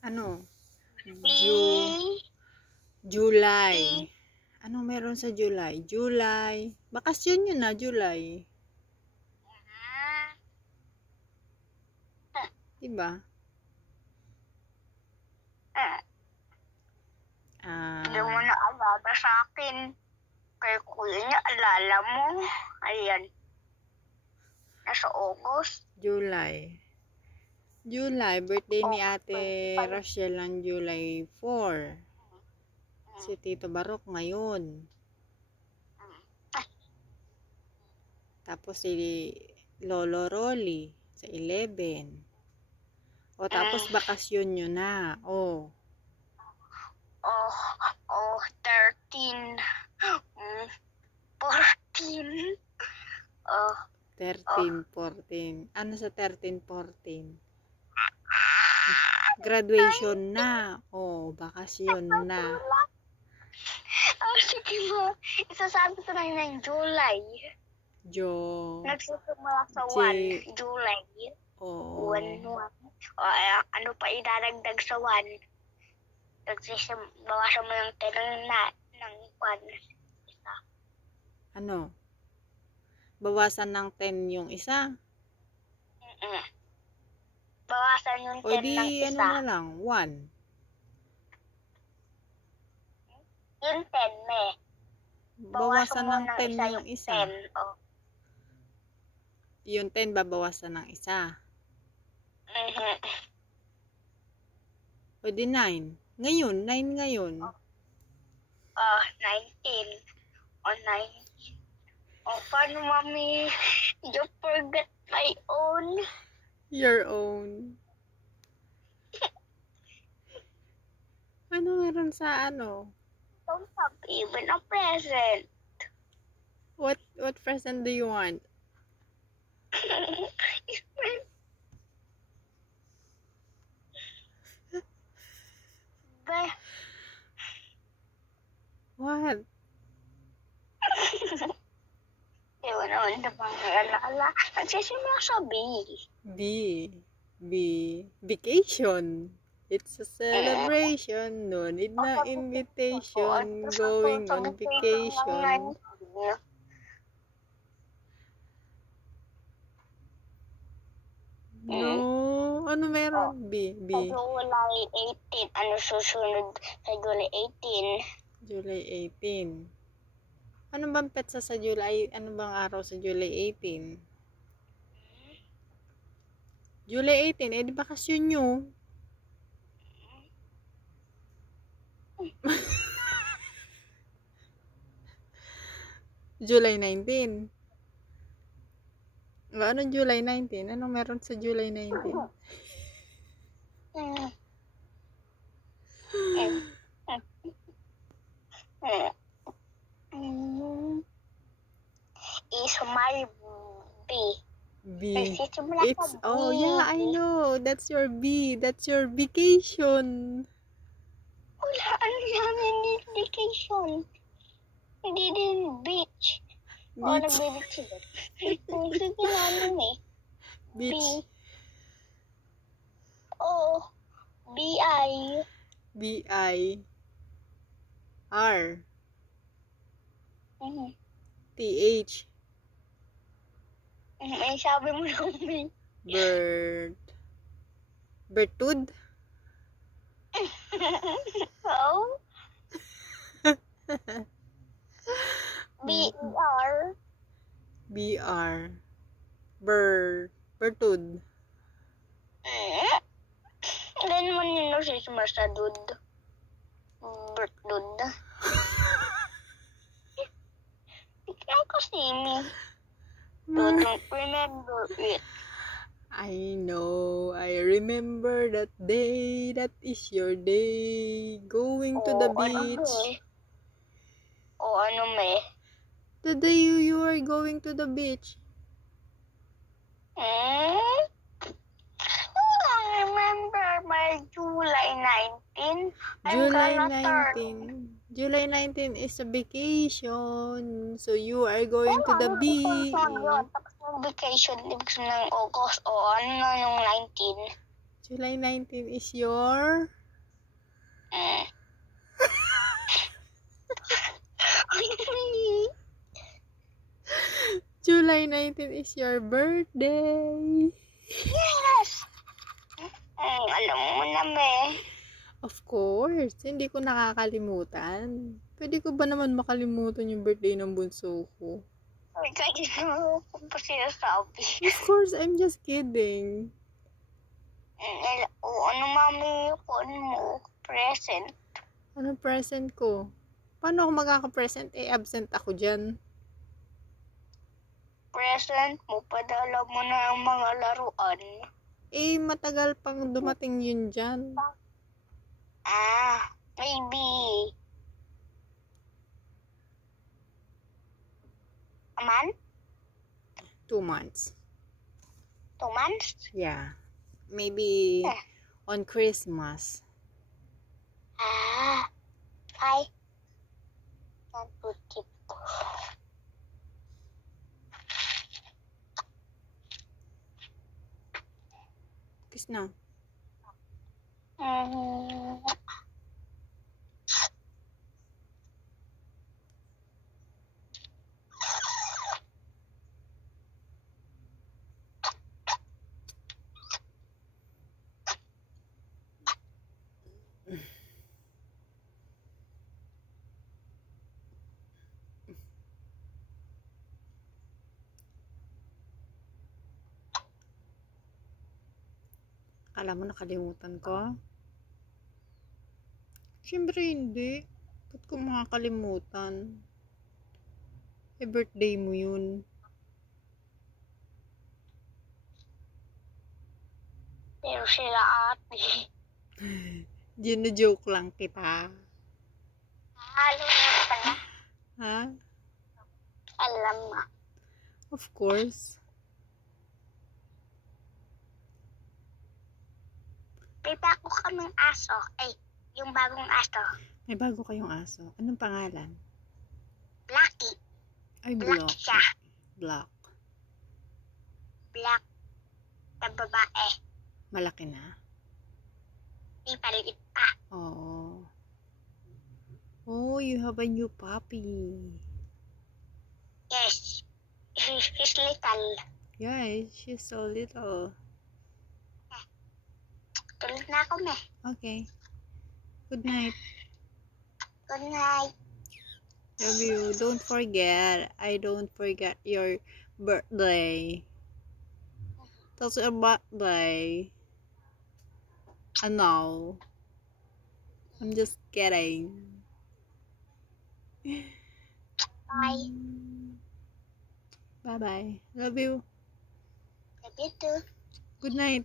Ano? B. July. Ano meron sa July? July. Bakasyon yun na, July. Diba? Hindi mo na alala sa akin. Kay kuya niya, alala mo. Ayan. Nasa August. July. July. Birthday ni Ate Rochelle ng July 4. Si Tito Barok ngayon. Tapos si Lolo Rolly sa 11. O tapos bakasyon nyo na. O. 13. 14. 13, 14. Ano sa 13, 14? Graduation na. O, bakasyon na. Sige mo. Isasabi ko na yun ng July. Nagsisimula sa 1. July. O. 1. Ano pa idadagdag sa 1? Bawasan mo ng 10 ng 1. Isa. Ano? Bawasan ng 10 yung isa? Bawasan yung 10 o di, ng isa. ano na lang? 1. Yung 10, me. Bawasan ng 10 yung isa. 10, oh. Yung 10 babawasan ng isa. O di 9. Ngayon, 9 ngayon. 19. O 9. Paano, mami? You forgot my own. Your own. Ano meron sa ano? Don't have even a present. What present do you want? What? Ewan naman na bang alala. Nagsisimula sa B. B. Vacation. It's a celebration. No need na invitation. Going on vacation. No. Ano meron? B. Sa July 18. Ano susunod sa July 18? July 18. Ano bang petsa sa July? Ano bang araw sa July 18? July 18, di bakasyon nyo. July 19. Ano July 19? Ano meron sa July 19? Is my B. It's, oh yeah, I know. That's your B. That's your vacation. Wala, ano namin vacation? Hindi din beach. Nagbe-beach sila. Sige namin eh. Beach. B-I. B-I-R. T-H. May sabi mo lang may. Bertud? Oh? B-E-R. B-R. Bertud. Ilan mo yun nagsisima sa dud? Bertud. Ikaw kasi me. Don't remember it. I know. I remember that day. That is your day. Going to the beach. Ano me? The day you are going to the beach. I don't remember my July 19. July 19. July 19 is a vacation. So you are going to the beach. Tapos yung vacation, ibig sabihin ng August o ano yung 19. July 19 is your... July 19 is your birthday. Yes! Alam mo na, me. Of course, hindi ko nakakalimutan. Pwede ko ba naman makalimutan yung birthday ng bunso ko? Ay, kaya ko pa sinasabi. Of course, I'm just kidding. Ano, mami, ano mo? Present. Ano present ko? Paano ako magkaka-present? Absent ako dyan. Present mo, padala mo na ang mga laruan. Matagal pang dumating yun dyan. Maybe. A month? 2 months. 2 months? Yeah. Maybe on Christmas. Hi. Not good tip. Kiss na. Akala mo nakalimutan ko? Siyempre hindi. Ba't ko makakalimutan? Birthday mo yun. Pero sila ate. Gino-joke lang kita. Halo na pala. Ha? Alam mo. Of course. May bago kaming aso. Yung bagong aso. May bago kayong aso. Anong pangalan? Blacky. Ay, Black Block. siya. Block. Black na babae. Malaki na? Di paliit pa. Oo. Oh, you have a new puppy. Yes. He's little. Yeah, she's so little. Tulog na ako, me. Okay. Good night. Good night. Love you. Don't forget. I don't forget your birthday. That's your birthday. No. I'm just kidding. Bye. Bye-bye. Love you. Love you too. Good night.